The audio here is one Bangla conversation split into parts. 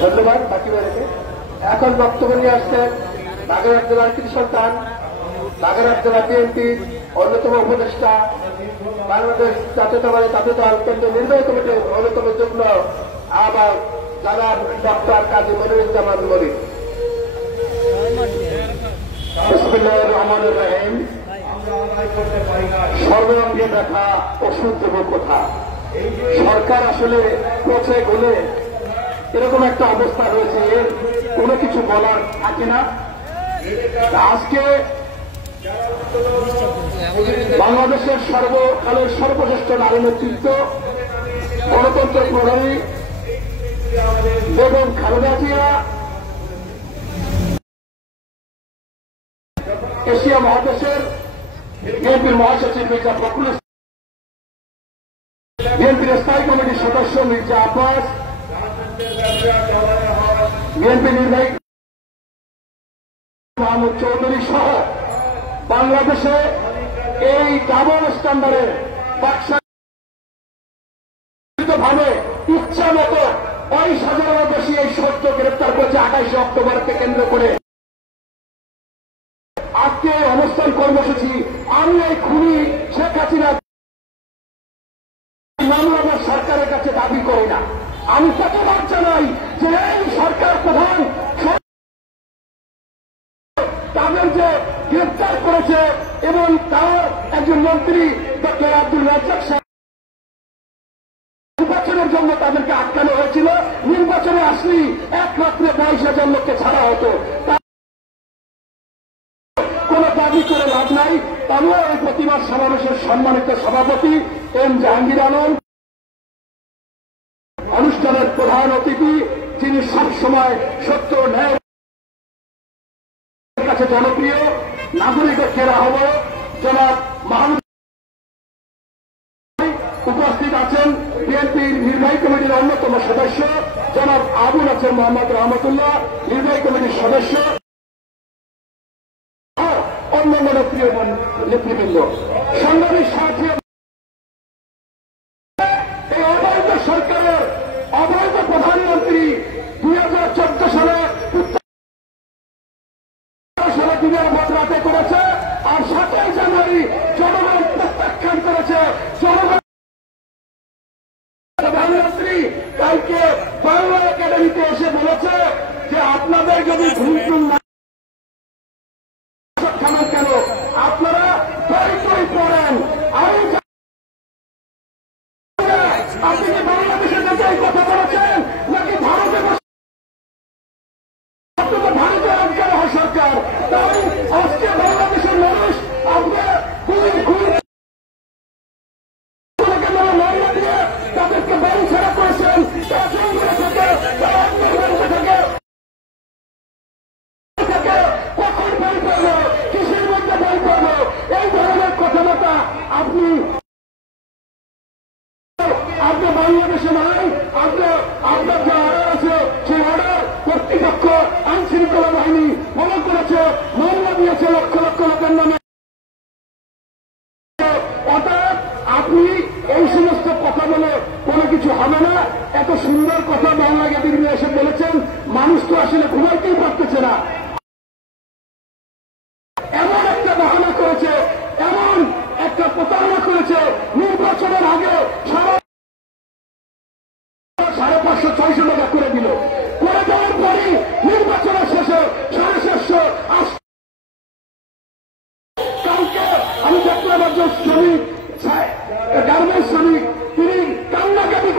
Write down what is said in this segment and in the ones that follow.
ধন্যবাদ বাকি বাড়িতে। এখন বক্তব্য নিয়ে আসছেন বাগেরহাট জেলার কৃষি সন্তান, বাগেরহাট জেলা বিএনপির অন্যতম উপদেষ্টা, বাংলাদেশ জাতীয়তাবাদী ছাত্র দল কেন্দ্রীয় নির্বাহী কমিটির অন্যতম যুগ্ম আহ্বায়ক জনাব ডক্টর কাজী মনিরুজ্জামান মনির। বিসমিল্লাহির রহমানির রহিম। সর্বাঙ্গে ব্যথা ওষুধ দেব কোথা। সরকার আসলে পচে গলে এরকম একটা অবস্থা রয়েছে, এর কোনো কিছু বলার থাকে না। আজকে বাংলাদেশের সর্বকালের সর্বশ্রেষ্ঠ নারী নেতৃত্ব গণতন্ত্র প্রধানী বেগম খালেদা জিয়া এশিয়া মহাদেশের বিএনপির মহাসচিব মির্জা ফখরুল ইসলাম, বিএনপির স্থায়ী কমিটির সদস্য মির্জা আব্বাস, বিএনপি নির্বাহী মাহমুদ চৌধুরী সহ বাংলাদেশে এই ডাবল স্ট্যান্ডার্ডের ভাবে ইচ্ছা মতো 22,000-এরও বেশি এই সত্য গ্রেপ্তার করেছে 28 অক্টোবরকে কেন্দ্র করে। আজকে অবস্থান কর্মসূচি আমি এই খুনি শেখ হাসিনা মামলা সরকারের কাছে দাবি করি না। আমি প্রতিবাদ জানাই যে এই সরকার প্রধান তাদের যে গ্রেপ্তার করেছে এবং তার একজন মন্ত্রী ডক্টর আব্দুল রাজ্জাক সাহেব নির্বাচনের জন্য তাদেরকে আটকানো হয়েছিল। নির্বাচনে আসলেই এক রাত্রে 22,000 লোককে ছাড়া হতো। কোন দাবি করে লাভ নাই। আমিও এই প্রতিবাদ সমাবেশের সম্মানিত সভাপতি এম জাহাঙ্গীর আলম, অনুষ্ঠানের প্রধান অতিথি যিনি সবসময় সত্য ন্যায় কাছে জনপ্রিয় নাগরিক ঐক্যের আহ্বায়ক জনাব মাহমুদ, উপস্থিত আছেন বিএনপির নির্বাহী কমিটির অন্যতম সদস্য জনাব আবুল হাসান মোহাম্মদ রহমতুল্লাহ, নির্বাহী কমিটির সদস্য, অন্যান্য নেতৃবৃন্দ, সংগ্রামী সাথী। এই অবৈধ সরকারের অবৈধ প্রধানমন্ত্রী 2014 সালে দিনের মধ্যরাতে করেছে, আর 7 জানুয়ারি জনগণ প্রত্যাখ্যান করেছে। জনগণ প্রধানমন্ত্রী কালকে বাংলা একাডেমিতে এসে বলেছে যে আপনাদের যদি ঘুম না কেন আপনারা বই পড়েন। আমি আপনি কি বাংলাদেশের কাছে কথা বলেছেন নাকি ভারতে ভারতের আটকানো হয় সরকার? তাই আজকে বাংলাদেশের মানুষ আপনার তাদেরকে বাড়ি ছাড়া করেছেন, তারা জঙ্গলে থাকে, তারা থাকে, কখন বই পড়লো, কিসের মধ্যে বই পড়লো, এই ধরনের কথাবার্তা আপনি বাংলাদেশে নাই। আপনার যে অর্ডার আছে সেই অর্ডার কর্তৃপক্ষ আইন শৃঙ্খলা বাহিনী মনে করেছে, মামলা দিয়েছে লক্ষ লক্ষ লোকের নামে। অর্থাৎ আপনি এই সমস্ত কথা বলে কোনো কিছু হবে না। এত সুন্দর কথা বাংলা একাডেমি এসে বলেছেন, মানুষ তো আসলে ঘুমাইতেই পারতেছে না। এমন একটা বাহানা করেছে, এমন একটা প্রতারণা করেছে, নির্বাচনের আগে 550-600 টাকা করে দিল, করে দেওয়ার পরই নির্বাচনের শেষে 750 কালকে আমি দেখলাম একজন শ্রমিক, গার্মেন্টস শ্রমিক, তিনি কান্নাকাটি,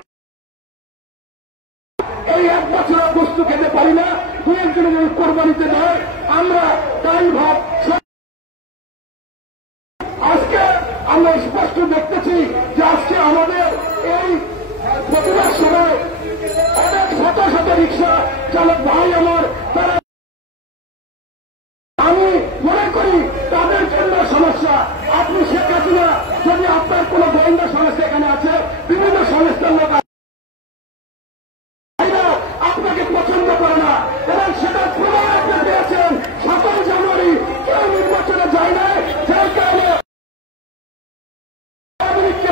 এই 1 বছরের বস্তু খেতে পারি না, 2 জনের যদি কোরবানিতে দেয় আমরা তাই ভাব। আজকে আমরা স্পষ্ট দেখতেছি যে আজকে আমাদের এই প্রতিবাদ সময় অনেক শত শত রিক্সা চালক ভাই আমার, তারা আমি মনে করি তাদের জন্য সমস্যা। আপনি শেখ হাসিনা যদি আপনার কোন গোয়েন্দা সংস্থা এখানে আছে, বিভিন্ন সংস্থার লোক আপনাকে পছন্দ করে না এবং সেটা প্রমাণ আপনি পেয়েছেন। 7 জানুয়ারি কেউ নির্বাচনে যায় না, যার কারণে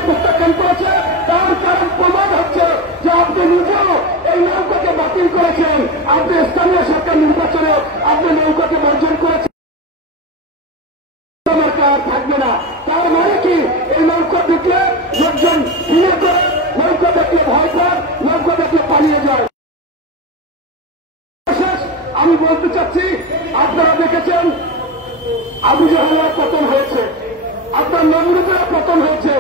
প্রত্যাখ্যান করেছে। তার কারণ প্রমাণ হচ্ছে যে আপনি নিজেও বাতিল করেছেন, আপনি স্থানীয় সরকার নির্বাচনে আপনি নৌকাকে বর্জন করেছেন, থাকবে না। তার মানে কি এই নৌকা ঢুকলে লোকজন ফিরে করে, নৌকা দেখলে ভয় পায়, নৌকা দেখলে পালিয়ে যায়। আমি বলতে চাচ্ছি, আপনারা দেখেছেন আবু জাহেলের পতন হয়েছে, আপনার নমরুদের পতন হয়েছে,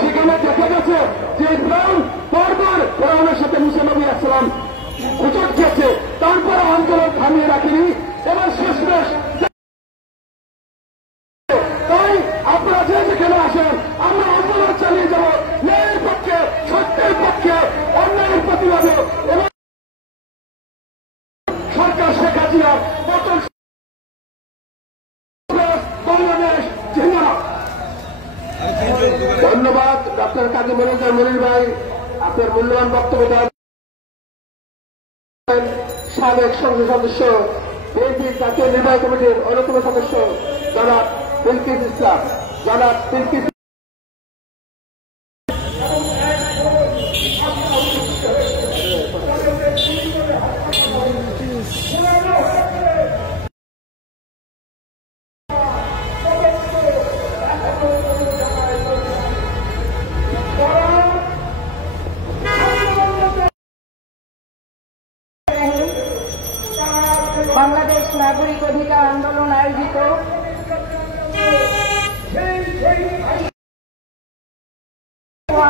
সেখানে দেখা গেছে যে ফেরাউন বারবার ফেরাউনের সাথে মুসা নবী আসসালাম হুচট খেয়েছে, তারপরে আন্দোলন থামিয়ে রাখেনি। এবার শেষমেশ তাই আপনারা যে যেখানে আসেন আমরা আন্দোলন চালিয়ে যাব, ন্যায়ের পক্ষে, সত্যের পক্ষে, অন্যায়ের প্রতিবাদে। এবং সরকার শেখ হাসিনার পতন বাংলাদেশ জিন্দাবাদ। ধন্যবাদ ডক্টর কাজী মনির ভাই, আপনার মূল্যবান বক্তব্য দেন। সাবেক সংসদ সদস্য, বিএনপির জাতীয় নির্বাহী কমিটির অন্যতম সদস্য জনাব বিলকিস ইসলাম, জনাব বিলকিস। বাংলাদেশ নাগরিক অধিকার আন্দোলন আয়োজিত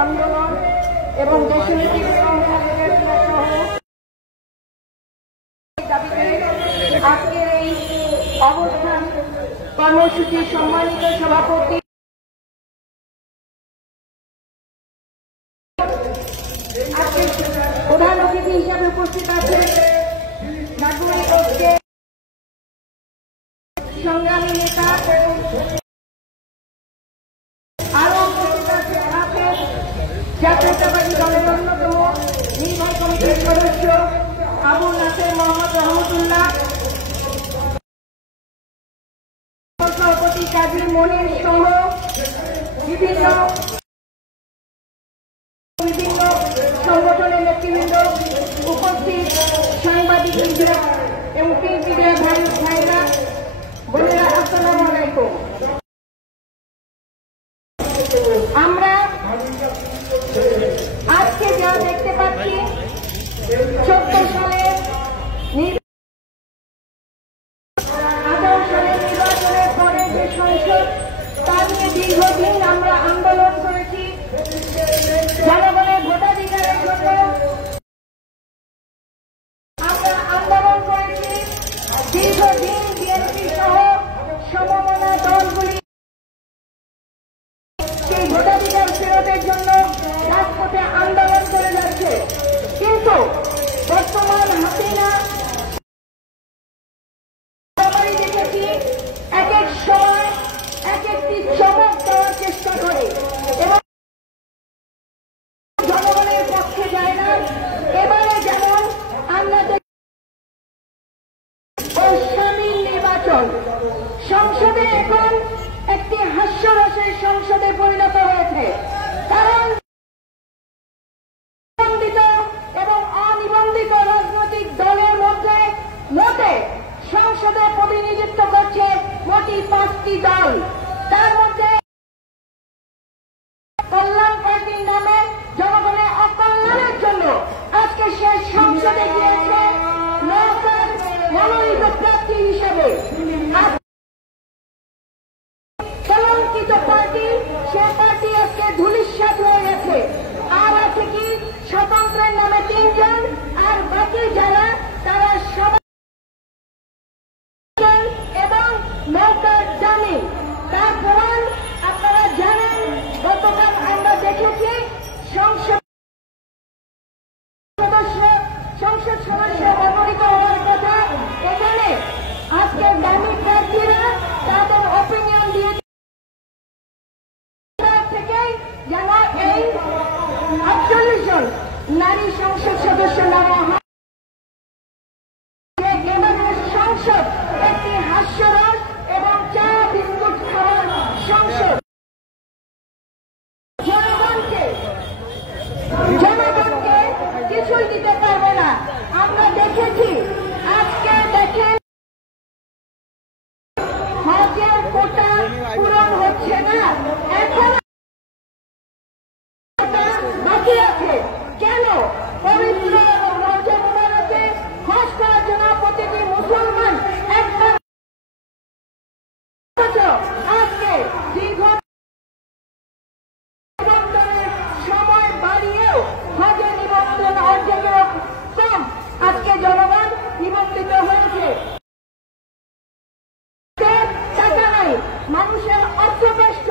আন্দোলন এবং দেশনীতি দাবিতে আজকের এই অবস্থান কর্মসূচির সম্মানিত সভাপতি প্রধান অতিথি হিসাবে উপস্থিত আছেন নাগরিক ঐক্যের সংগ্রামী নেতা, আরো উপস্থিত আছেন জাতীয়তাবাদী দলের অন্যতম নির্বাহী কমিটির সদস্য আবুল নাসের মোহাম্মদ রহমতুল্লাহ, সভাপতি কাজী মনির সহ বিভিন্ন সংগঠনের নেতৃবৃন্দ, উপস্থিত সাংবাদিক এবং প্রিন্ট মিডিয়া ভাইরা বোনেরা, আসসালামু আলাইকুম। আমরা আজকে যা দেখতে পাচ্ছি 14 সালের 18 সালের নির্বাচনের পরে যে সংসদ, তা নিয়ে দীর্ঘদিন আমরা আন্দোলন করেছি। জনগণের ভোটাধিকারের জন্য আমরা আন্দোলন করেছি। দীর্ঘদিন বিএনপি সহ সমমনা দলগুলি সেই ভোটাধিকার ফেরতের জন্য রাজপথে আন্দোলন করে যাচ্ছে, কিন্তু বর্তমান হাসিনা দেখেছি এক এক সময় এক একটি চমক দেওয়ার চেষ্টা করে এবং জনগণের পক্ষে যায় না। এবারে যেমন আমরা স্বামী নির্বাচন সংসদে এখন একটি হাস্যরসের সংসদে পরিণত হয়েছে, কারণ নিবন্ধিত এবং অনিবন্ধিত রাজনৈতিক দলের মধ্যে মোটে সংসদে প্রতিনিধিত্ব করছে মোটি 5টি দল। তার মধ্যে কল্যাণ পার্টির নামে জনগণের অকল্যাণের জন্য আজকে সে সংসদে গিয়েছে নৌকার মনোনীত প্রার্থী হিসেবে। কলঙ্কিত পার্টি, সে পার্টি আজকে ধূলিসাৎ হয়ে গেছে। আর আছে কি স্বতন্ত্রের নামে 3 জন, আর বাকি যারা তারা সবাই এবং নৌকার দামি। তার প্রমাণ আপনারা জানেন, গতকাল আমরা দেখেছি সংসদ সদস্য মনোনীত হওয়ার কথা, এখানে আজকে দামি প্রার্থীরা তাদের অপিনিয়ন দিয়ে থেকে যেন এই 48 জন নারী সংসদ সদস্য নেওয়া হয়। এবারের সংসদ একটি হাস্যরস এবং চা বিস্কুট খাওয়ার সংসদ। জনগণকে বাকি আছে। কেন? পবিত্র এবং রওজা মুবারকে হজ করার জন্য প্রতিটি মুসলমান একবার আজকে দীর্ঘ নিবন্ধনের সময় বাড়িয়েও হজের নিবন্ধন অর্ধেকেরও কম আজকে জনগণ নিবন্ধিত হয়েছে। টাকা নাই, মানুষের অর্থকষ্ট,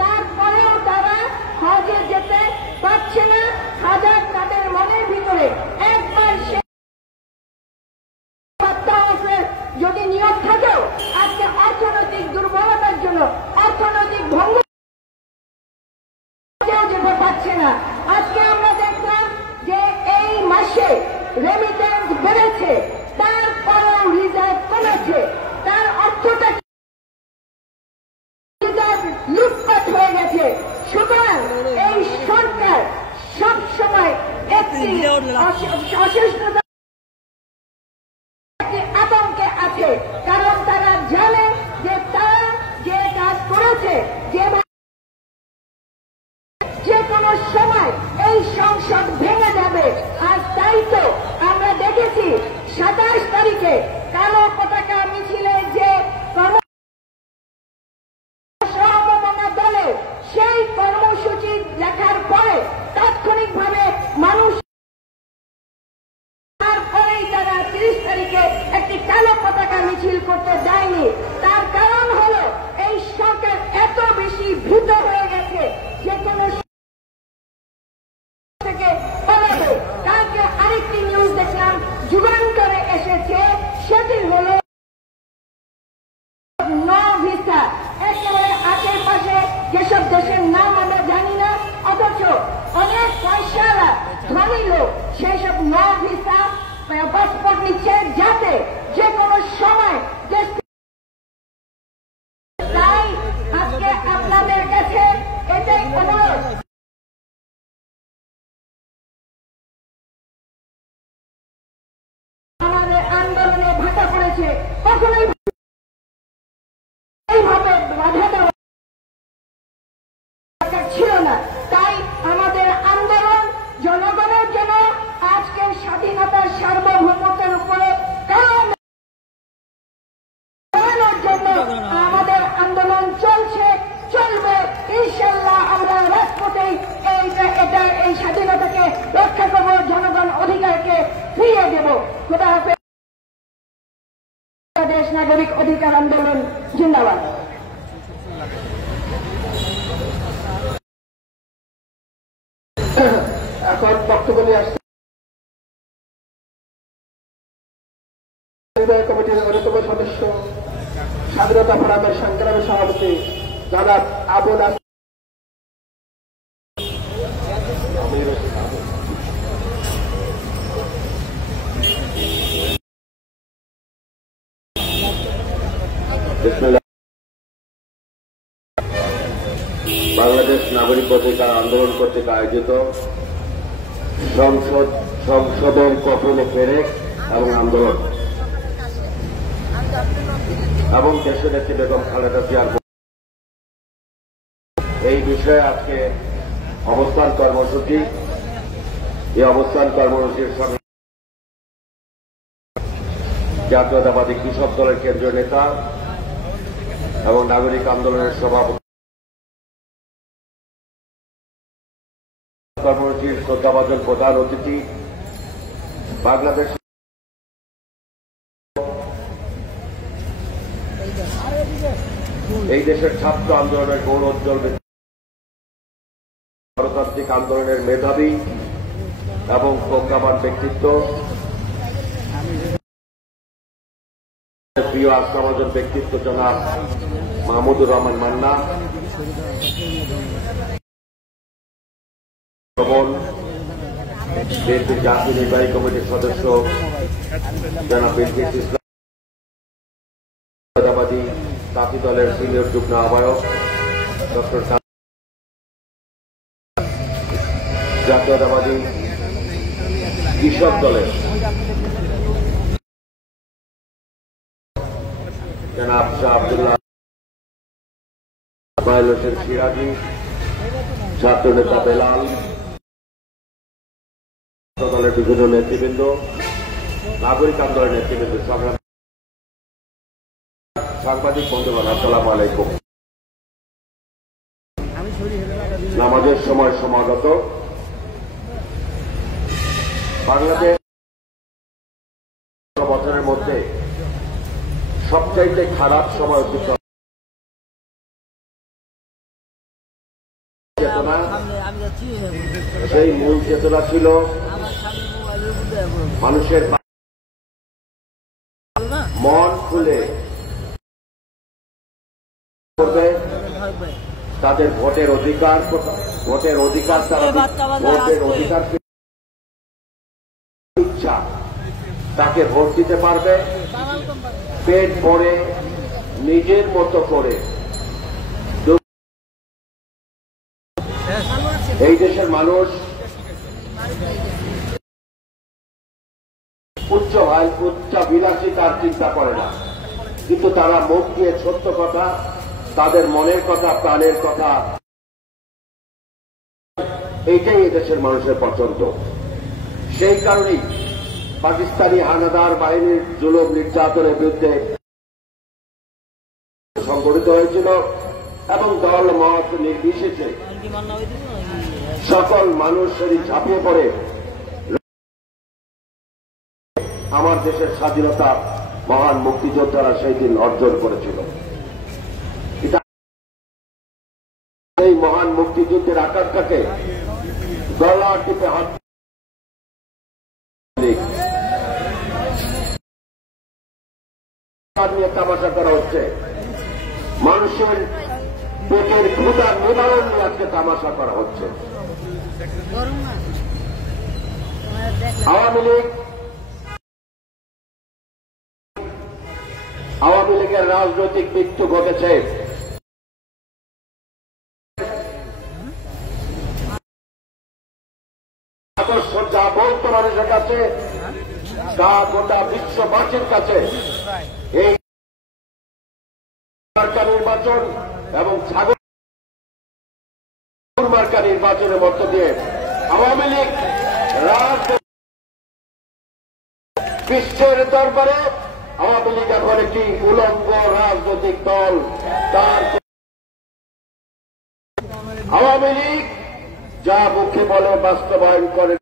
তারপরেও তারা হজে যেতে পারছে না। হাজার তাদের মনের ভিতরে একবার সে যদি নিয়োগ থাকেও আজকে অর্থনৈতিক দুর্বলতার জন্য অর্থনৈতিক ভঙ্গ যেতে পারছে না। আজকে আমরা দেখলাম যে এই মাসে রেমিটেন্স বেড়েছে, তারপরেও রিজার্ভ কমেছে। তার অর্থটা রিজার্ভ লুটপাট হয়ে গেছে। সুতরাং এই সরকার সবসময় একটি অসহিষ্ণুতা আতঙ্কে আছে, কারণ তারা জানে যে তারা যে কাজ করেছে যে কোনো সময় এই সংসদ ভেঙে যাবে। আর তাই তো আমরা দেখেছি 27 তারিখে কালো পতাকা মিছিলে যে সমমনা দলে সেই কর্মসূচি লেখার পরে তাৎক্ষণিকভাবে মানুষ তারপরেই তারা 30 তারিখে একটি কালো পতাকা মিছিল করতে দেয়নি। তার কারণ হলো এই সরকার এত বেশি ভীত হয়ে গেছে যে কোনো থেকে পালাবে। কালকে আরেকটি নিউজ দেখলাম যুগান্তরে এসেছে, সেটি হলো নো ভিসা। একেবারে আশেপাশে যেসব দেশের নাম আমরা জানি না, অথচ অনেক পয়সাওয়ালা ধনী লোক সেই সব নো ভিসা পাসপোর্ট নিচ্ছে যাতে যে কোনো সময় দেশ। তাই আজকে আপনাদের কাছে এটাই অনুরোধ, আমাদের আন্দোলনে ভাটা পড়েছে, কখনোই এইভাবে বাধা দেওয়া ছিল না। তাই আমাদের আন্দোলন জনগণের জন্য, আজকে স্বাধীনতার সার্বভৌমত্বের উপরে দাঁড়ানোর জন্য আমাদের আন্দোলন চলছে, চলবে। ইনশাল্লাহ আমরা রাজপথে এই স্বাধীনতাকে রক্ষা করব, জনগণ অধিকারকে ফিরিয়ে দেব। খোদা হাফেজ। বাংলাদেশ নাগরিক অধিকার আন্দোলন জিন্দাবাদ। এখন বক্তব্য নিয়ে আসছে কমিটির অন্যতম সদস্য, স্বাধীনতা ফোরামের সংগ্রামী সভাপতি জনাব আবুল বাংলাদেশ নাগরিক অধিকার আন্দোলন কর্তৃক আয়োজিত সংসদের কখনো পেরেক এবং আন্দোলন এবং দেশনেত্রী বেগম খালেদা জিয়ার এই বিষয়ে আজকে অবস্থান কর্মসূচি। এই অবস্থান কর্মসূচির সঙ্গে জাতীয়তাবাদী কৃষক দলের কেন্দ্রীয় নেতা এবং নাগরিক আন্দোলনের সভাপতি কর্মসূচির শ্রদ্ধাভাজন প্রধান অতিথি বাংলাদেশ এই দেশের ছাত্র আন্দোলনের গৌরোজ্জ্বল গণতান্ত্রিক আন্দোলনের মেধাবী এবং প্রজ্ঞাবান ব্যক্তিত্ব, প্রিয় আস্থাভাজন ব্যক্তিত্ব জনাব মাহমুদুর রহমান মান্না, বিএনপির জাতীয় নির্বাহী কমিটির সদস্য জনাব বিলকিস ইসলাম, জাতীয়তাবাদী তাঁতি দলের সিনিয়র যুগ্ম আহ্বায়ক ডক্টর জাতীয়তাবাদী কৃষক দলের জনাব শাহ আব্দুল্লাহ ইসমাইল হোসেন সিরাজি, ছাত্র নেতা বেলাল, বিভিন্ন নেতৃবৃন্দ, নাগরিক আন্দোলনের নেতৃবৃন্দ, সাংবাদিক বন্ধুগণ, আসসালামু আলাইকুম। নামাজের সময় সমাগত বাংলাদেশ বছরের মধ্যে সবচাইতে খারাপ সময় অতিক্রম চেতনা, সেই মূল চেতনা ছিল মানুষের মন খুলে করবে, তাদের ভোটের অধিকার তারা ভোটের অধিকার ইচ্ছা তাকে ভোট দিতে পারবে, পেট ভরে নিজের মতো করে। এই দেশের মানুষ উচ্চাভিলাষী তার চিন্তা করে না, কিন্তু তারা মুখ দিয়ে সত্য কথা, তাদের মনের কথা, প্রাণের কথা, এইটাই এদেশের মানুষের পছন্দ। সেই কারণেই পাকিস্তানি হানাদার বাহিনীর জুলুম নির্যাতনের বিরুদ্ধে সংগঠিত হয়েছিল এবং দল মত নির্বিশেষে সকল মানুষেরই ঝাঁপিয়ে পড়ে আমার দেশের স্বাধীনতা মহান মুক্তিযোদ্ধারা সেই দিন অর্জন করেছিল। এই মহান মুক্তিযুদ্ধের আকাঙ্ক্ষাকে গলা টিপে হাত নিয়ে তামাশা করা হচ্ছে, মানুষের পেটের ক্ষুধা নিবারণ নিয়ে আজকে তামাশা করা হচ্ছে। আওয়ামী লীগের রাজনৈতিক মৃত্যু ঘটেছে। আদর্শ যা বলতো মানুষের কাছে, তা গোটা বিশ্ববাসীর কাছে এই মার্কা নির্বাচন এবং ছাগল মার্কা নির্বাচনের মধ্য দিয়ে আওয়ামী লীগ বিশ্বের দরবারে আওয়ামী লীগ এখন একটি উলঙ্গ রাজনৈতিক দল। তার আওয়ামী লীগ যা মুখে বলে বাস্তবায়ন করে।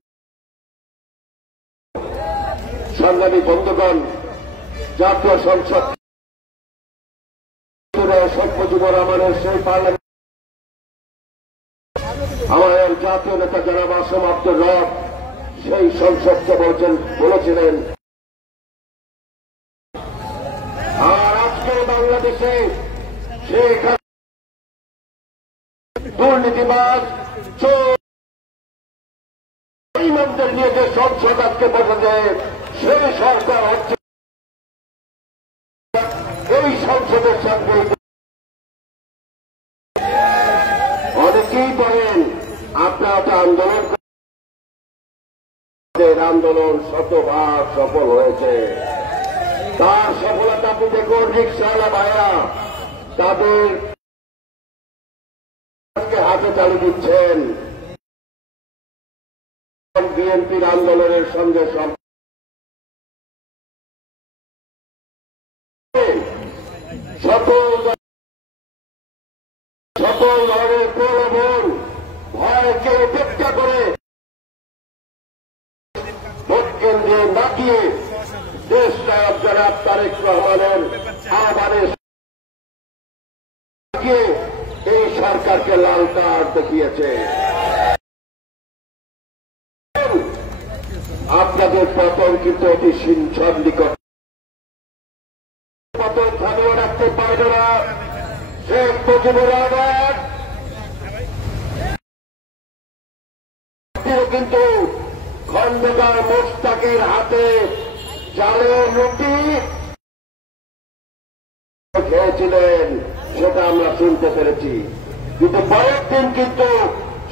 সংগ্রামী বন্ধুগণ, জাতীয় সংসদ শেখ মুজিবুর রহমানের সেই পার্লামেন্ট আমাদের জাতীয় নেতা জনাব আসম আব্দুর রব সেই সংসদকে বলেছিলেন, আর আজকের বাংলাদেশে শেখ দুর্নীতিবাজ ইমামদের নিয়ে যে সংসদ আজকে বসেছে, সেই সরকার হচ্ছে এই সংসদের সঙ্গে। অনেকেই বলেন আপনারা আন্দোলন শতভাগ সফল হয়েছে। তার সফলতা আপনি দেখুন, রিক্সাওয়ালা ভাইরা তাদের হাতে চালিয়ে দিচ্ছেন। বিএনপির আন্দোলনের সঙ্গে সকল ধরনের প্রলোভন ভয়কে উপেক্ষা করে ভোট কেন্দ্রে না দিয়ে দেশ নায়ক জনাব তারেক রহমানের আহ্বানে এই সরকারকে লাল কার্ড দেখিয়েছে। আপনাদের পতন কিন্তু অতি সন্নিকট, পতন থামিয়ে রাখতে পারবে না শেখ মুজিবুর রহমান। কিন্তু খন্দকার মোশতাকের হাতে জালের রুটি খেয়েছিলেন, সেটা আমরা শুনতে পেরেছি। কিন্তু পরের দিন কিন্তু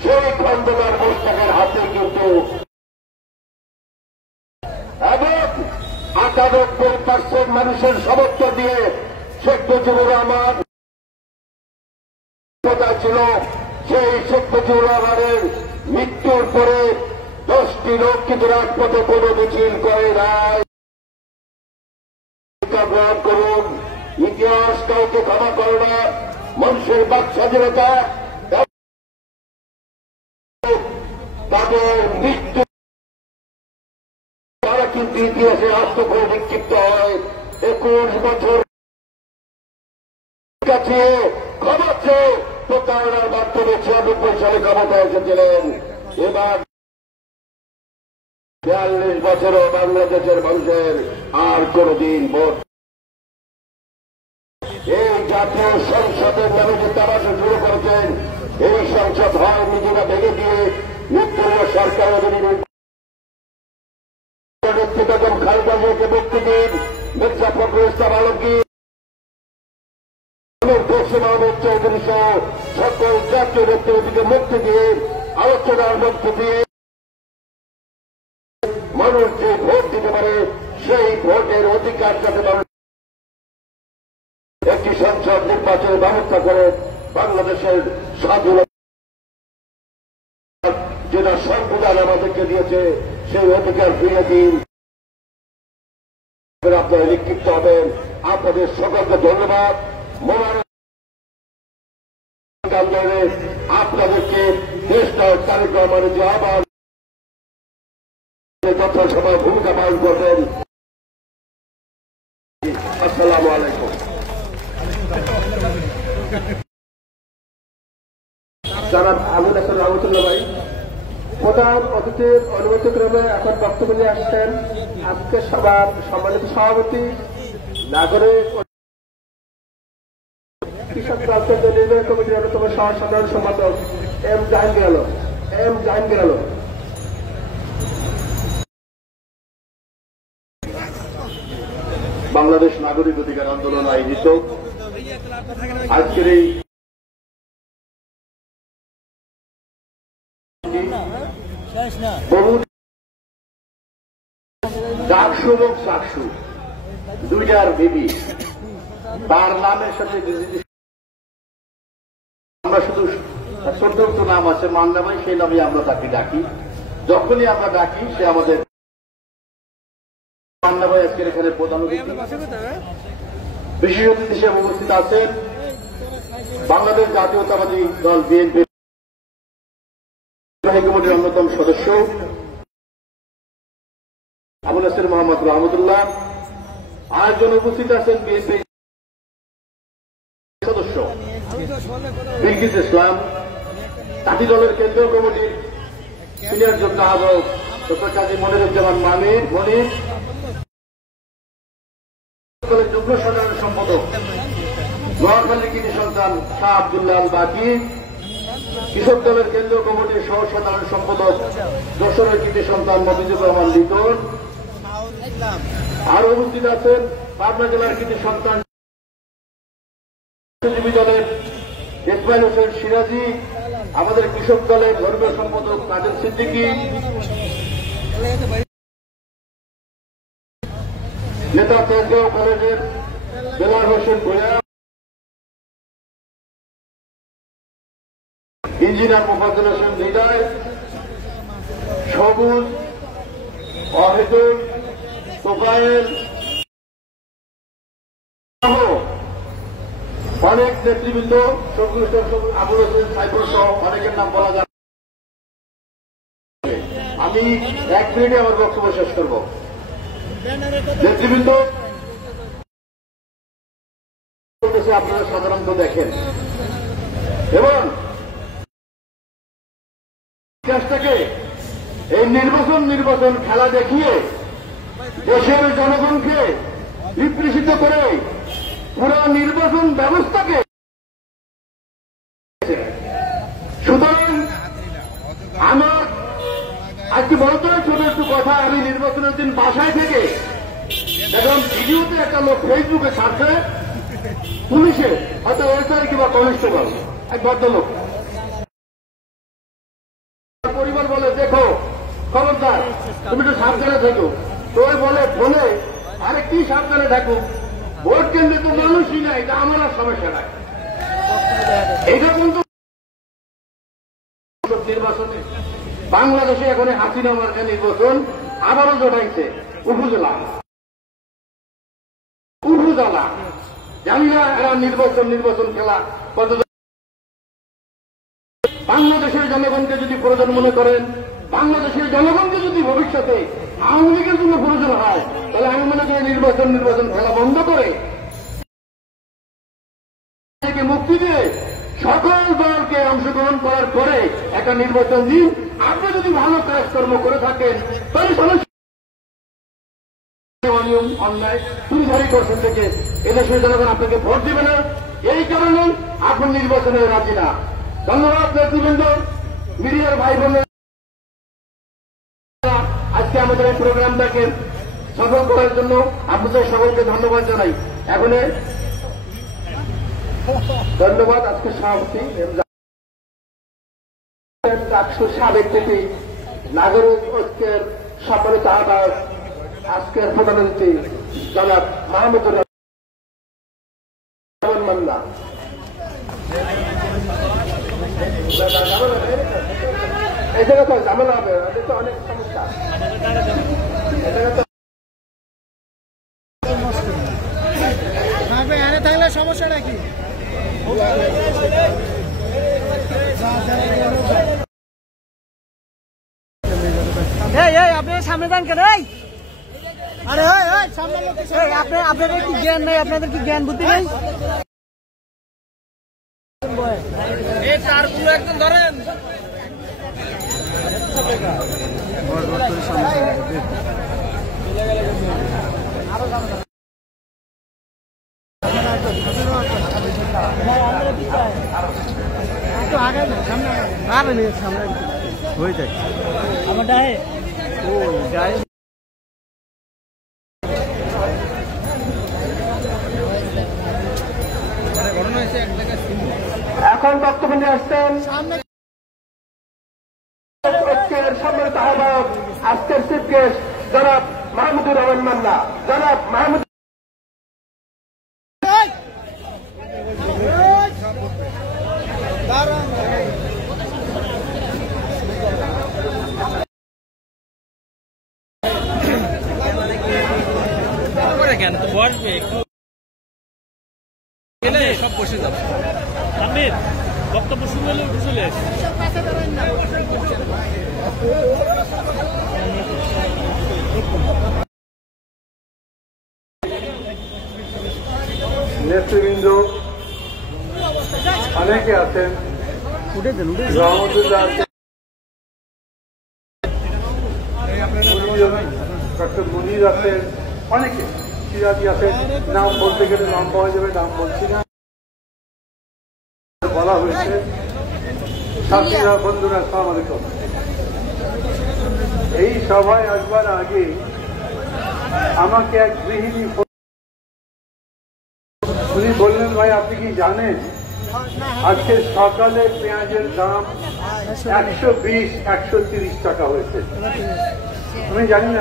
সেই খন্দকার মোশতাকের হাতে কিন্তু এবং 98% মানুষের সমর্থন দিয়ে শেখ মুজিবুর রহমান ছিল। সেই শেখ মুজিবুর রহমানের মৃত্যুর পরে 10 একটি লোক কিন্তু রাজপথে কোনো মিছিল করে নাই। গ্রহণ করুন, ইতিহাস কাউকে ক্ষমা করে না। মানুষের বাক স্বাধীনতা তাদের মৃত্যু তারা কিন্তু ইতিহাসে আত্মঘরে নিক্ষিপ্ত হয়। 21 বছর কাছে ক্ষমা চেয়ে প্রতারণার মাধ্যমে 96 সালে ক্ষমতায় এসেছিলেন। এবার 42 বছরও বাংলাদেশের মানুষের আর কোনদিন ভোট এই জাতীয় সংসদের নামে যে তামাশা শুরু করেছেন, এই সংসদ হয় নিজেরা ভেঙে দিয়ে নির্দলীয় সরকার বেগম খালেদা জিয়াকে মুক্তি দিন, মির্জা ফখরুল ইসলাম আলমগীর, মাহমুদ চৌধুরী সহ সকল জাতীয় ব্যক্তিকে মুক্তি দিয়ে আলোচনার মধ্য দিয়ে মানুষ যে ভোট দিতে পারে সেই ভোটের অধিকার যাতে মানুষ একটি সংসদ নির্বাচনের ব্যবস্থা করে বাংলাদেশের স্বাধীনতা যেটা সংবিধান আমাদেরকে দিয়েছে সেই অধিকার ফিরিয়ে দিন। আপনারা নিক্ষিপ্ত হবেন। আপনাদের সকলকে ধন্যবাদ। আন্দোলনে আপনাদেরকে দেশটার তারেক রহমানের যে আহ্বান যথাসময় ভূমিকা পালন করবেন। আসসালামু আলাইকুম। জনাব আবুল হাসান রহমতুল্লাহ ভাই প্রধান অতিথির অনুমতিক্রমে এখন বক্তব্য নিয়ে আসছেন আজকের সভার সম্মানিত সভাপতি নাগরিক কৃষক রাজনীতি নির্বাহী কমিটির অন্যতম সাধারণ সম্পাদক এম জাহাঙ্গীর আলম। বাংলাদেশ নাগরিক অধিকার আন্দোলন আয়োজিত আজকের এই ডাকসু এবং চাকসু দুইটার বিবি তার নামের সাথে আমরা শুধু ছোট্ট নাম আছে মান্না ভাই, সেই নামে আমরা তাকে ডাকি। যখনই আমরা ডাকি সে আমাদের মান্না ভাই আজকের এখানে প্রধান অতিথি। বিশেষ অতিথি হিসেবে উপস্থিত আছেন বাংলাদেশ জাতীয়তাবাদী দল বিএনপি কমিটির অন্যতম সদস্য আবুল হাসান মোহাম্মদ রহমতুল্লাহ। আরেকজন উপস্থিত আছেন বিএনপি সদস্য বিলকিস ইসলাম, তাঁতি দলের কেন্দ্রীয় কমিটির সিনিয়র যোদ্ধা আহ্বায়ক ডক্টর কাজী মনিরুজ্জামান মনির, দলের যুগ্ম সাধারণ সম্পাদক নোয়াখালী কৃতি সন্তান শাহ আব্দুল্লাহ বাকি, কৃষক দলের কেন্দ্রীয় কমিটির সহ সাধারণ সম্পাদক যশোরের কৃতি সন্তান মফিজুর রহমান লিটন। আরো উপস্থিত আছেন পাবনা জেলার কৃতি সন্তান দলের ইসমাইল হোসেন সিরাজি, আমাদের কৃষক দলের ধর্মীয় সম্পাদক কাদের সিদ্দিকী, নেতা তেজগাঁও কলেজের বেলাল হোসেন ভূঁইয়া, ইঞ্জিনিয়ার মোফাজ্জল হোসেন হৃদয়, সবুজ, অহেদুল, তোফায়েল, অনেক নেতৃবৃন্দ, আবুল হোসেন সাইফুল সহ অনেকের নাম বলা যায়। আমি 1 মিনিটে আমার বক্তব্য শেষ করব। নেতৃবৃন্দ আপনারা সাধারণত দেখেন এবং ইতিহাসটাকে এই নির্বাচন খেলা দেখিয়ে দেশের জনগণকে বিভ্রান্ত করে পুরো নির্বাচন ব্যবস্থাকে, সুতরাং আমার আজকে বলতে হয় ছোট একটু কথা। আমি নির্বাচনের দিন বাসায় থেকে এখন ভিডিওতে একটা লোক ফেসবুকে ছাড়ছে, পুলিশে হয়তো এসআই কিংবা কনস্টেবল, এক ভদ্রলোক, পরিবার বলে দেখো খবরদার তুমি একটু সাবধানে থাকো। তো বলে ফোনে আরে কি সাবধানে থাকো, ভোট কেন্দ্রে তো মানুষই নাই, এটা আমার আর সমস্যা নাই। এটা কিন্তু নির্বাচনে বাংলাদেশে এখন হাসিনা মার্কা নির্বাচন আবারও জড়াইছে উপজেলা জানি না এরা নির্বাচন খেলা কত। বাংলাদেশের জনগণকে যদি প্রয়োজন মনে করেন, বাংলাদেশের জনগণকে যদি ভবিষ্যতে আওয়ামী লীগের জন্য প্রয়োজন হয়, তাহলে আমি মনে করি নির্বাচন খেলা বন্ধ করে মুক্তি দিয়ে সকল দলকে অংশগ্রহণ করার পরে একটা নির্বাচন দিন। আপনি যদি ভালো কাজকর্ম করে থাকেন তাহলে অনিয়ম অন্যায় চুরিধারি করছেন থেকে এদেশের জনগণ আপনাকে ভোট দিবে না। এই কারণে আপনি নির্বাচনে রাজি না। ধন্যবাদ নেতৃবৃন্দ, মিডিয়ার ভাই বোনেরা, আজকে আমাদের এই প্রোগ্রামটাকে সফল করার জন্য আপনাদের সকলকে ধন্যবাদ জানাই। এখন ধন্যবাদ আজকে সভাপতি ডাকসুর সাবেক পিপি নাগরিক ঐক্যের সম্মানিত আহ্বায়ক আজকের প্রধানমন্ত্রী জনাব মাহমুদুর রহমান মান্না। এই জায়গা তো ঝামেলা হবে, তো অনেক সমস্যা। থাকলে সমস্যা নাকি? আপনার সামনে যান কেন? আরে আপনাদের কি জ্ঞান নেই? আপনাদের কি জ্ঞান বুদ্ধি নেই? তারগুলো একদম ধরেন। হয়ে যায় আমার ডায়ে এখন বক্তব্য নিয়ে আসছেন ঐক্যের সম্মানিত আহ্বায়ক আজকের চিফ গেস্ট জনাব মাহমুদুর রহমান মান্না। জনাব মাহমুদ কেন তো বসবে একটু সব বসে যাবে। আমির বক্তব্য শুরু হলে উঠে চলে আসে। নেতৃবৃন্দ অনেকে আছেন, রহমতুল্লাহ ডক্টর মুনির আছেন, অনেকে সিরাজি আছেন। নাম বলতে গেলে নাম পাওয়া যাবে, নাম বলছি না। বলা হয়েছে সাথীরা বন্ধুরা আসসালামু আলাইকুম। এই সভায় আসবার আগে আমাকে এক গৃহিণী উনি বললেন, ভাই আপনি কি জানেন আজকে সকালে পেঁয়াজের দাম 120-130 টাকা হয়েছে? আমি জানি না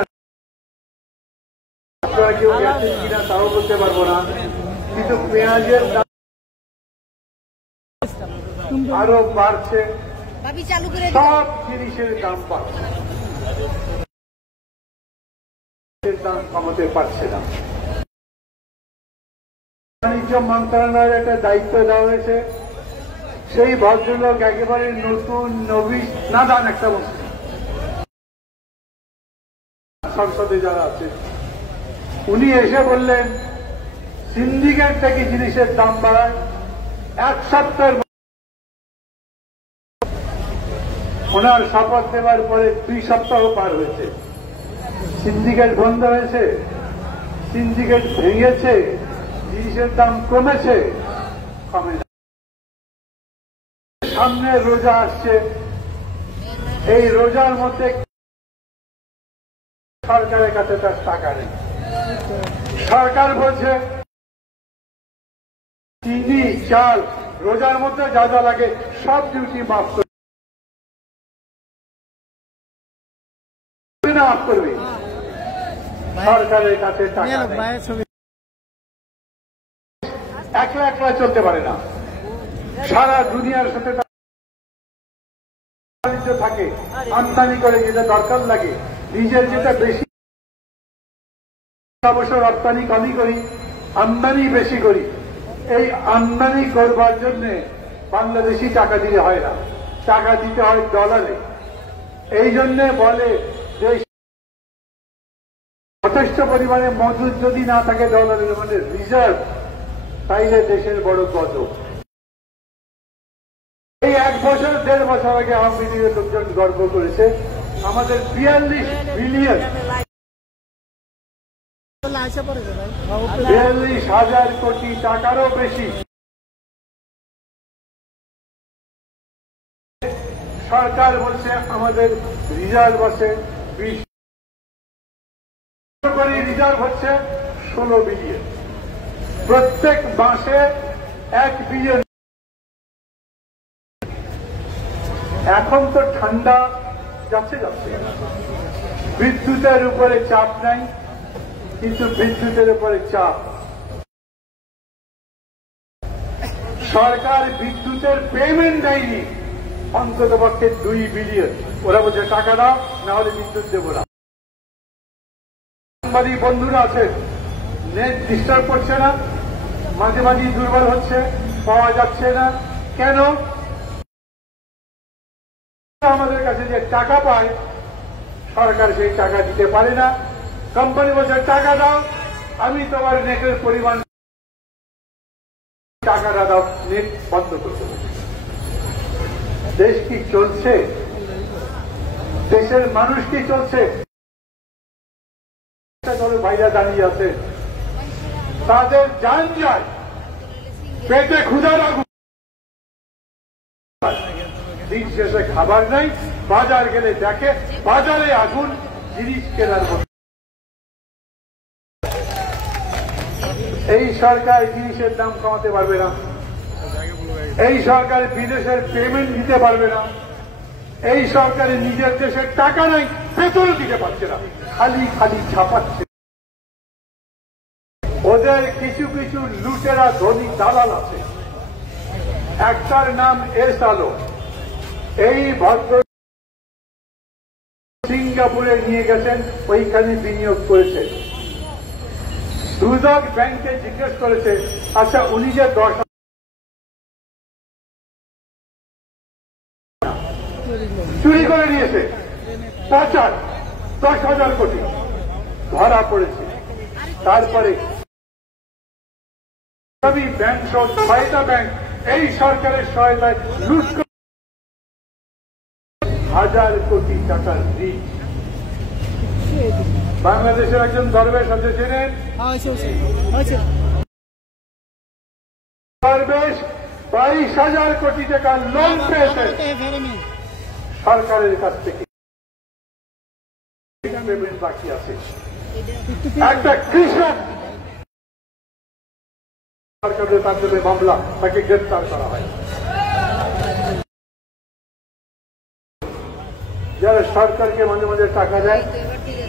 আপনারা কেউ গেছেন কিনা তাও বলতে পারবো না, কিন্তু পেঁয়াজের দাম আরো বাড়ছে, সব জিনিসের দাম বাড়ছে, দাম কমাতে পারছে না। বাণিজ্য মন্ত্রণালয়ের একটা দায়িত্ব দেওয়া হয়েছে। সেই ভদ্রলোক একেবারে নতুন নাদান একটা বস্তু, সংসদে যারা আছে, উনি এসে বললেন সিন্ডিকেট থেকে জিনিসের দাম বাড়ায়। এক সপ্তাহের ওনার শপথ দেওয়ার পরে 2 সপ্তাহ পার হয়েছে, সিন্ডিকেট বন্ধ হয়েছে, সিন্ডিকেট ভেঙেছে, জিনিসের দাম কমেছে, কমে না। সামনে রোজা আসছে, এই রোজার মধ্যে সরকারের কাছে তার টাকা নেই। সরকার বলছে চিনি চাল রোজার মধ্যে যা যা লাগে সব ডিউটি মাফ করবে, মাফ করবে। সরকারের কাছে টাকা একলা চলতে পারে না, সারা দুনিয়ার সাথে বাণিজ্য থাকে, আমদানি করে যেটা দরকার লাগে, নিজের যেটা বেশি অবশ্য রপ্তানি কমই করি, আমদানি বেশি করি। এই আমদানি করবার জন্য বাংলাদেশি টাকা দিলে হয় না, টাকা দিতে হয় ডলারে। এই জন্য বলে যে যথেষ্ট পরিমাণে মজুদ যদি না থাকে ডলারের মানে রিজার্ভ, তাইলে দেশের বড় গজব। এই 1 বছর 1.5 বছর আগে আওয়ামী লীগের লোকজন গর্ব করেছে আমাদের 42 বিলিয়ন 42,000 কোটি টাকারও বেশি সরকার বলছে আমাদের রিজার্ভ আছে 20, রিজার্ভ হচ্ছে 16 বিলিয়ন। প্রত্যেক মাসে 1 বিলিয়ন। এখন তো ঠান্ডা যাচ্ছে, বিদ্যুতের উপরে চাপ নাই, কিন্তু বিদ্যুতের উপরে চাপ। সরকার বিদ্যুতের পেমেন্ট দেয়নি অন্তত পক্ষে 2 বিলিয়ন। ওরা বলছে টাকা দাও, না হলে বিদ্যুৎ দেব না। সাংবাদিক বন্ধুরা আছেন, নেট ডিস্টার্ব করছে না, মাঝে মাঝে দুর্বল হচ্ছে, পাওয়া যাচ্ছে না কেন? আমাদের কাছে যে টাকা পায় সরকার সেই টাকা দিতে পারে না। কোম্পানি বলছে টাকা দাও, আমি তোমার নেটের পরিমাণ টাকাটা দাও, নেট বন্ধ করতে হবে। দেশ কি চলছে? দেশের মানুষ কি চলছে? ভাইরা দাঁড়িয়ে আছে, তাদের জান যায়, পেটে ক্ষুধা রাখুন, দিন শেষে খাবার নাই, বাজার গেলে দেখে বাজারে আগুন, জিনিস কেনার মতো। এই সরকার জিনিসের দাম কমাতে পারবে না, এই সরকার বিদেশের পেমেন্ট দিতে পারবে না, এই সরকারের নিজের দেশের টাকা নাই, বেতনও দিতে পারছে না, খালি খালি ছাপাচ্ছে। ওদের কিছু কিছু লুটেরা ধনী দালাল আছে, একটার নাম এস আলো। এই ভদ্র সিঙ্গাপুরে নিয়ে গেছেন, ওইখানে বিনিয়োগ করেছেন। দুদক ব্যাংকে জিজ্ঞেস করেছে, আচ্ছা উনি যে 10 চুরি করে নিয়েছে, পাচার 10,000 কোটি ধরা পড়েছে। তারপরে ব্যাংক সহ 6টা ব্যাংক এই সরকারের সহায়তায় লুট করে 1,000 কোটি টাকার ঋণ। বাংলাদেশের একজন দরবেশ আছে, চেনেন? দরবেশ 22,000 কোটি টাকার লোন পেয়েছেন সরকারের কাছ থেকে, পেমেন্ট বাকি আছে। একটা কৃষক সরকারের তার জন্য মামলা, তাকে গ্রেপ্তার করা হয়। যারা সরকারকে মাঝে মাঝে টাকা দেয়,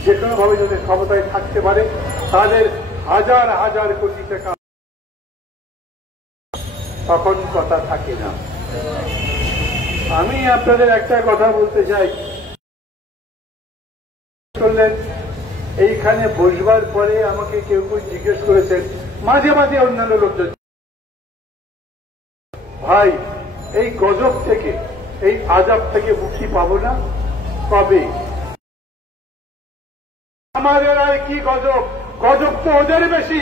যে কোনো ভাবে যদি ক্ষমতায় থাকতে পারে, তাদের 1,000 কোটি টাকা তখন কথা থাকে না। আমি আপনাদের একটা কথা বলতে চাই, করলেন এইখানে বসবার পরে আমাকে কেউ কেউ জিজ্ঞেস করেছেন, মাঝে মাঝে অন্যান্য লোকজন, ভাই এই গজব থেকে, এই আযাব থেকে মুক্তি পাবো না কবে? আমাদের আর কি গজব? গজব তো ওদের বেশি।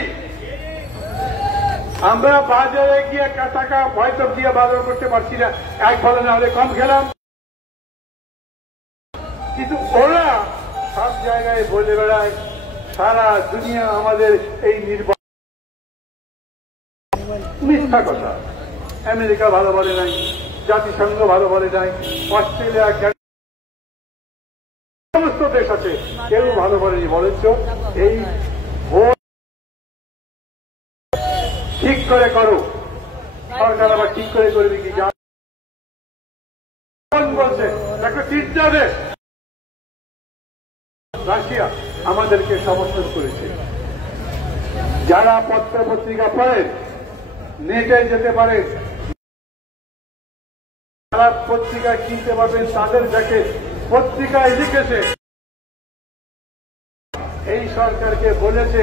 আমরা বাজারে গিয়ে টাকা হয়তো দিয়ে বাজার করতে পারছি না, এক ভালো না হলে কম খেলাম, কিন্তু ওরা সব জায়গায় বলে বেড়ায় সারা দুনিয়া আমাদের এই নির্বাচন। মিথ্যা কথা। আমেরিকা ভালো বলে নাই, জাতিসংঘ ভালো বলে নাই, অস্ট্রেলিয়া, সমস্ত দেশ আছে, কেউ ভালো বলেনি। বলেছ এই ভোট ঠিক করে করো, সরকার আবার ঠিক করে করবে কি বলছে? দেখো চিন্তা দেশ রাশিয়া আমাদেরকে সমর্থন করেছে। যারা পত্র পত্রিকা পড়েন, নেটে যেতে পারে, যারা পত্রিকা কিনতে পারবেন তাদের দেখে পত্রিকায় লিখেছে এই সরকারকে বলেছে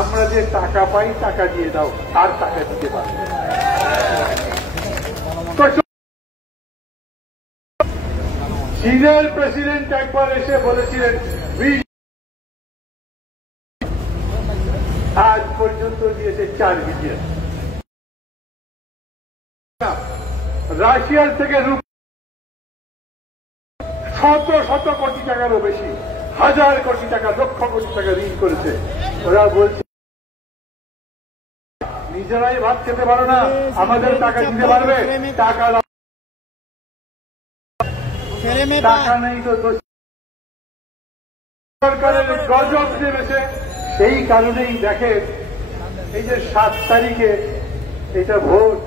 আমরা যে টাকা পাই টাকা দিয়ে দাও, আর টাকা দিতে পারবে না। চীনের প্রেসিডেন্ট একবার এসে বলেছিলেন আজ পর্যন্ত দিয়েছে 4 বিলিয়ন। রাশিয়ার থেকে শত কোটি টাকারও বেশি, হাজার কোটি টাকা, লক্ষ কোটি টাকা ঋণ করেছে। ওরা বলছে নিজেরাই ভাত খেতে পারো না, আমাদের টাকা দিতে পারবে? টাকা নেই তো সরকারের গজব নেমেছে। সেই কারণেই দেখে এই যে 7 তারিখে এটা ভোট,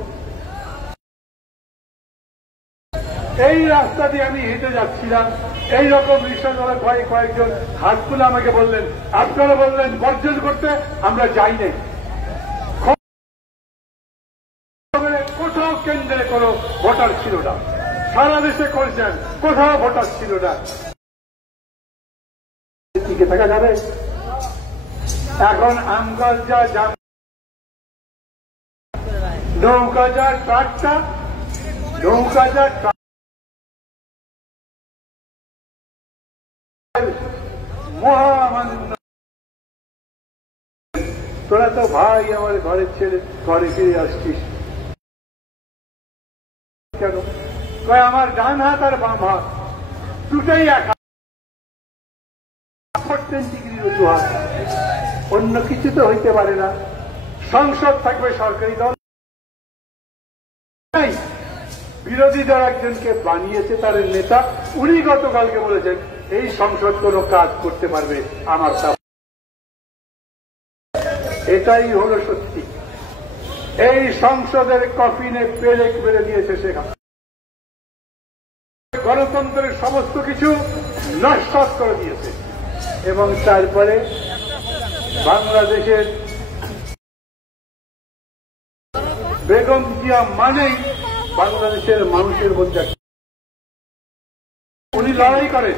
এই রাস্তা দিয়ে আমি হেঁটে যাচ্ছিলাম, এইরকম রিক্সাওয়ালা কয়েকজন হাত তুলে আমাকে বললেন, আপনারা বললেন বর্জন করতে, আমরা যাই নাই। কোথাও কেন্দ্রে কোনো ভোটার ছিল না, সারা দেশে করেছেন, কোথাও ভোটার ছিল না। টিকে থাকা যাবে? এখন আমগাছ যা নৌকা যা ট্রাকটা, নৌকা যা মহামান্য। তোরা তো ভাই আমার ঘরের ছেড়ে ঘরে ফিরে আসছিস কেন? কয় আমার ডান হাত আর বাম হাত দুটাই এক হাত, 10 ডিগ্রির উঁচু হাত, অন্য কিছু তো হইতে পারে না। সংসদ থাকবে সরকারি দল, বিরোধী দল একজনকে বানিয়েছে তার নেতা, উনি গতকালকে বলেছেন এই সংসদ কোন কাজ করতে পারবে আমার তা। এটাই হল সত্যি। এই সংসদের কফিনে পেরেক মেরে দিয়েছে সেখানে গণতন্ত্রের সমস্ত কিছু নষ্ট করে দিয়েছে। এবং তারপরে বাংলাদেশের বেগম জিয়া মানেই বাংলাদেশের মানুষের মধ্যে উনি লড়াই করেন,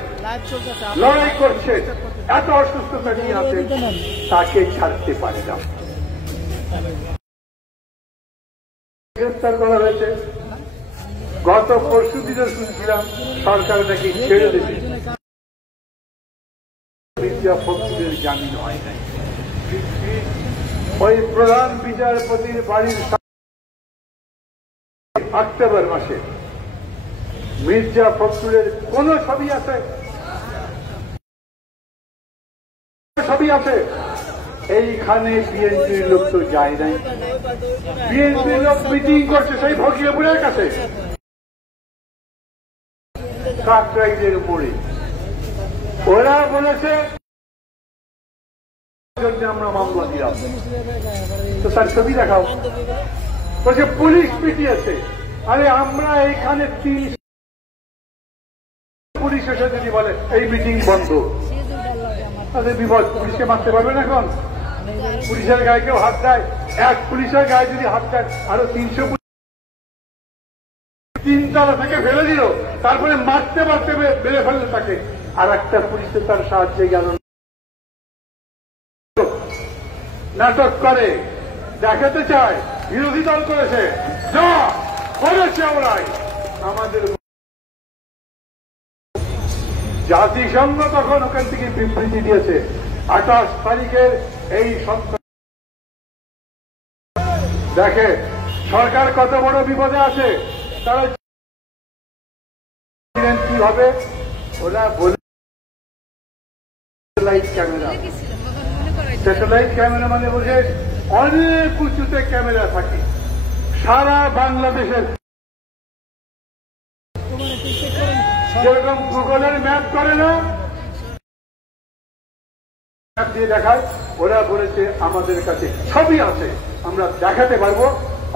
লড়াই করছে, এত অসুস্থতা নিয়ে আছে, তাকে ছাড়তে পারে না। গ্রেফতার করা হয়েছে। গত পরশু দিনে শুনছিলাম সরকার নাকি ছেড়ে দেবে। মির্জা ফখরুলের জামিন হয় নাই। ওই প্রধান বিচারপতির বাড়ির অক্টোবর মাসে মির্জা ফখরুলের কোন ছবি আছে? ছবি আছে? এইখানে বিএনপির লোক তো যায় নাই। বিএনপির লোক মিটিং করছে সেই ফকিরপুরের কাছে, কাকরাইলের উপরে। ওরা বলেছে আমরা মামলা দিলাম, তো তার ছবি দেখাও। বলছে পুলিশ পিটিয়েছে। আরে আমরা এইখানে 30 পুলিশ এসে যদি বলে এই মিটিং বন্ধ, তাদের বিপদ। পুলিশকে মারতে পারবেন এখন? পুলিশের গায়ে কেউ হাত দেয়? এক পুলিশের গায়ে যদি হাত দেয় আরো 300 তিনতলা থেকে ফেলে দিল, তারপরে মারতে মারতে বেড়ে ফেললো তাকে। আর একটা পুলিশের তার সাহায্যে গেল, নাটক করে, দেখাতে চায় বিরোধী দল করেছে, যা করেছে ওরাই। আমাদের জাতিসংঘ তখন ওখান থেকে বিবৃতি দিয়েছে 28 তারিখের এই সপ্তাহ। দেখে সরকার কত বড় বিপদে আছে। তারা কি হবে? ওরা বলে স্যাটেলাইট ক্যামেরা। স্যাটেলাইট ক্যামেরা মানে বলছে অনেক উঁচুতে ক্যামেরা থাকে সারা বাংলাদেশের, যেরকম গুগলের ম্যাপ করে না, ম্যাপ দিয়ে দেখায়। ওরা বলেছে আমাদের কাছে ছবি আছে, আমরা দেখাতে পারবো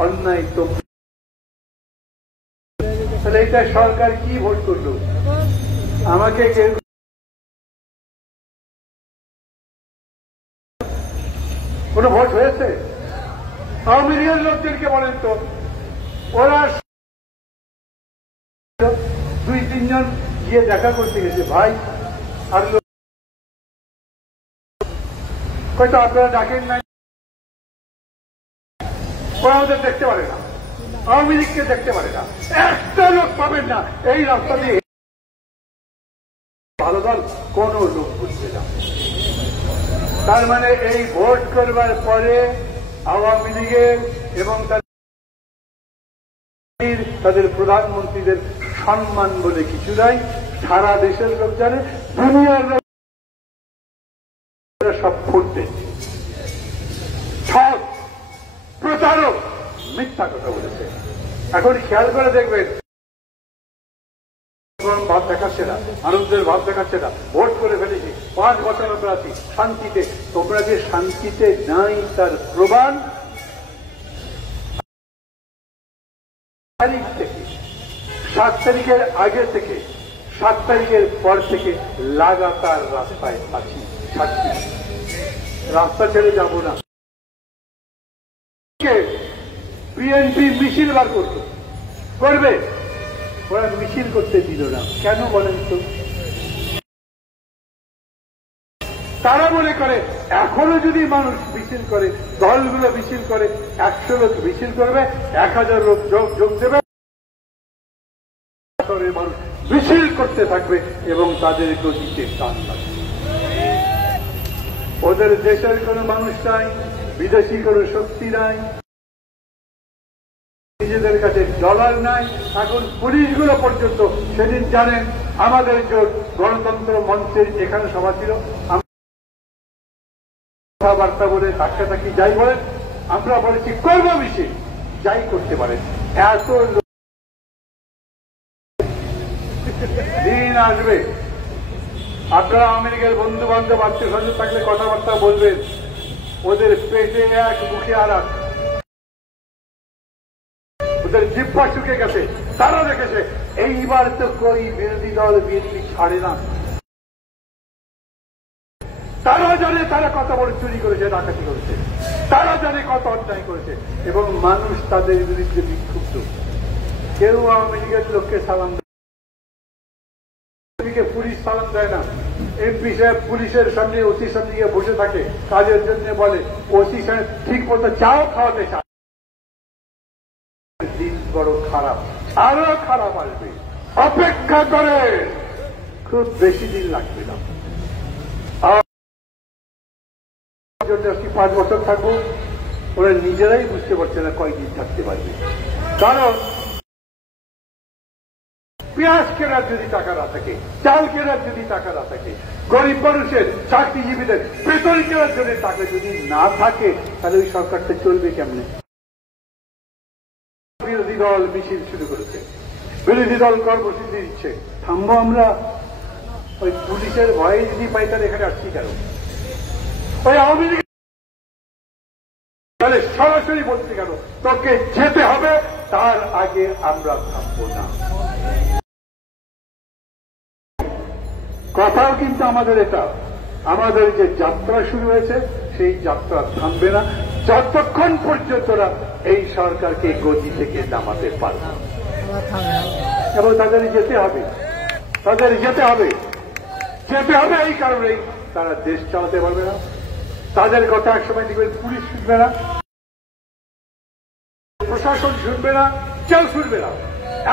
অন্যায় তো। তাহলে এটা সরকার কি ভোট করলো? আমাকে কেউ কোন ভোট হয়েছে? আওয়ামী লীগের লোকদেরকে বলেন তো, ওরা 2-3 জন গিয়ে দেখা করতে গেছে, ভাই আর হয়তো আপনারা ডাকেন নাই, ওরা আমাদের দেখতে পারে না, আওয়ামী লীগকে দেখতে পারে না, একটা লোক পাবেন না এই রাস্তা দিয়ে। ভালো দল কোন লোক বুঝবে না। তার মানে এই ভোট করবার পরে আওয়ামী লীগের এবং তাদের প্রধানমন্ত্রীদের সম্মান বলে কিছু নাই। সারা দেশের লোক জানে, দুনিয়ার লোক সব ফুটবে, সব প্রচারক মিথ্যা কথা বলেছে। এখন খেয়াল করে দেখবেন, ভাব দেখাচ্ছে না, আনন্দের ভাব দেখাচ্ছে না, ভোট করে ফেলেছি, 5 বছর আমরা আছি শান্তিতে। তোমরা যে শান্তিতে নাই তার প্রমাণ তারিখ থেকে, 7 তারিখের আগে থেকে 7 তারিখের পর থেকে লাগাতার রাস্তায় আছি, রাস্তা ছেড়ে যাব না। বিএনপি মিছিল বার করবে, ওরা মিছিল করতে দিল না কেন বলেন তো? তারা মনে করে এখনো যদি মানুষ মিছিল করে, দলগুলো মিছিল করে, 100 লোক মিছিল করবে, 1000 লোক যোগ দেবে, মানুষ মিছিল করতে থাকবে এবং তাদের গতিতে টান লাগবে। ওদের দেশের কোন মানুষ নাই, বিদেশি কোন শক্তি নাই, নিজেদের কাছে ডলার নাই। এখন পুলিশগুলো পর্যন্ত, সেদিন জানেন আমাদের যে গণতন্ত্র মঞ্চের এখানে সভা ছিল, কথাবার্তা বলে ধাক্কাধাক্কি যাই বলেন, আমরা বলেছি করব মিছিল, যাই করতে পারেন। এত দিন আসবে, আপনারা আমেরিকার বন্ধু বান্ধব আত্মীয় স্বজন থাকলে কথাবার্তা বলবেন, ওদের পেটে এক মুখে আর এক, ওদের জিহ্বা শুকে গেছে। তারা দেখেছে এইবার তো কই বিরোধী দল বিএনপি ছাড়ে না। তারা জানে তারা কত বড় চুরি করেছে, ডাকাতি করেছে, তারা জানে কত অন্যায় করেছে এবং মানুষ তাদের বিরুদ্ধে বিক্ষুব্ধ। কেউ আওয়ামী লীগের লোককে সালাম দেয়, পুলিশ সালাম দেয় না। এমপি সাহেব পুলিশের সামনে, ওসির সামনে গিয়ে বসে থাকে, কাজের জন্য বলে, ওসি সাহেব ঠিক মতো চাও খাওয়াতে চায়। দিন বড় খারাপ, আরো খারাপ আসবে, অপেক্ষা করে, খুব বেশি দিন লাগবে না। 5 বছর থাকবো, ওরা নিজেরাই বুঝতে পারছে না কয়দিন থাকতে পারবে। কারণ পেঁয়াজ কেনার যদি টাকা না থাকে, চাল কেনার যদি টাকা না থাকে, গরিব মানুষের, চাকরিজীবীদের বেতন কেনার জন্য টাকা যদি না থাকে, তাহলে ওই সরকারটা চলবে কেমনে? বিরোধী দল মিছিল শুরু করেছে, বিরোধী দল কর্মসূচি দিচ্ছে, থামবো আমরা? ওই পুলিশের ভয়ে যদি পাই তাহলে এখানে আসছি কেন? ওই আওয়ামী লীগ তাহলে সরাসরি বলছি কেন তোকে যেতে হবে, তার আগে আমরা থামবো না। কথাও কিন্তু আমাদের এটা, আমাদের যে যাত্রা শুরু হয়েছে সেই যাত্রা থামবে না যতক্ষণ পর্যন্ত এই সরকারকে গতি থেকে নামাতে পারবে। এবং তাদের যেতে হবে, তাদের যেতে হবে, যেতে হবে। এই কারণেই তারা দেশ চালাতে পারবে না। তাদের কথা একসময় দেখবেন পুলিশ শুনবে না, প্রশাসন শুনবে না, কেউ শুনবে না।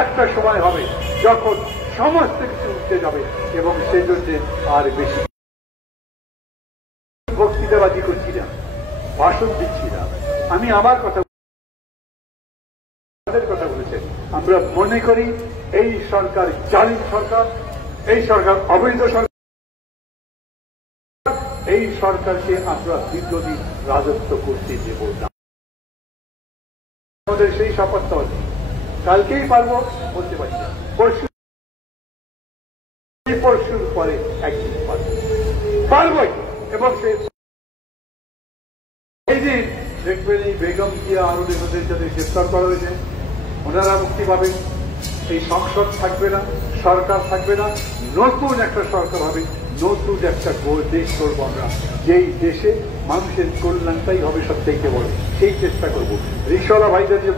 একটা সময় হবে যখন সমস্ত কিছু উঠতে যাবে এবং সেই জন্য আর বেশি বক্তৃতাবাজি করছি না, ভাষণ দিচ্ছি না। আমি আমার কথা, তাদের কথা বলেছেন। আমরা মনে করি এই সরকার জালিম সরকার, এই সরকার অবৈধ সরকার, এই সরকারকে আমরা দীর্ঘদিন রাজত্ব করতে দেব না। আমাদের সেই শপথটা হচ্ছে, কালকেই পারবো বলতে পারি না, পরশুর পরে একদিন পারবই। এবং এই দিন দেখবেন এই বেগম জিয়া আরবের যাদের গ্রেফতার করা হয়েছে, ওনারা মুক্তি পাবেন। এই সংসদ থাকবে না, সরকার থাকবে না, নতুন একটা সরকার হবে, নতুন একটা দেশ করবো আমরা, যেই দেশে মানুষের কল্যাণটাই হবে সবথেকে বড়, সেই চেষ্টা করব। রিক্সাওয়ালা ভাইদের যে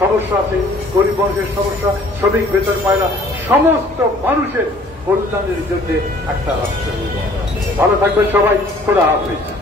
সমস্যা আছে, গরিব মানুষের সমস্যা, শ্রমিক বেতন পায় না, সমস্ত মানুষের কল্যাণের জন্য একটা রাষ্ট্র। ভালো থাকবেন সবাই, খোদা হাফেজ।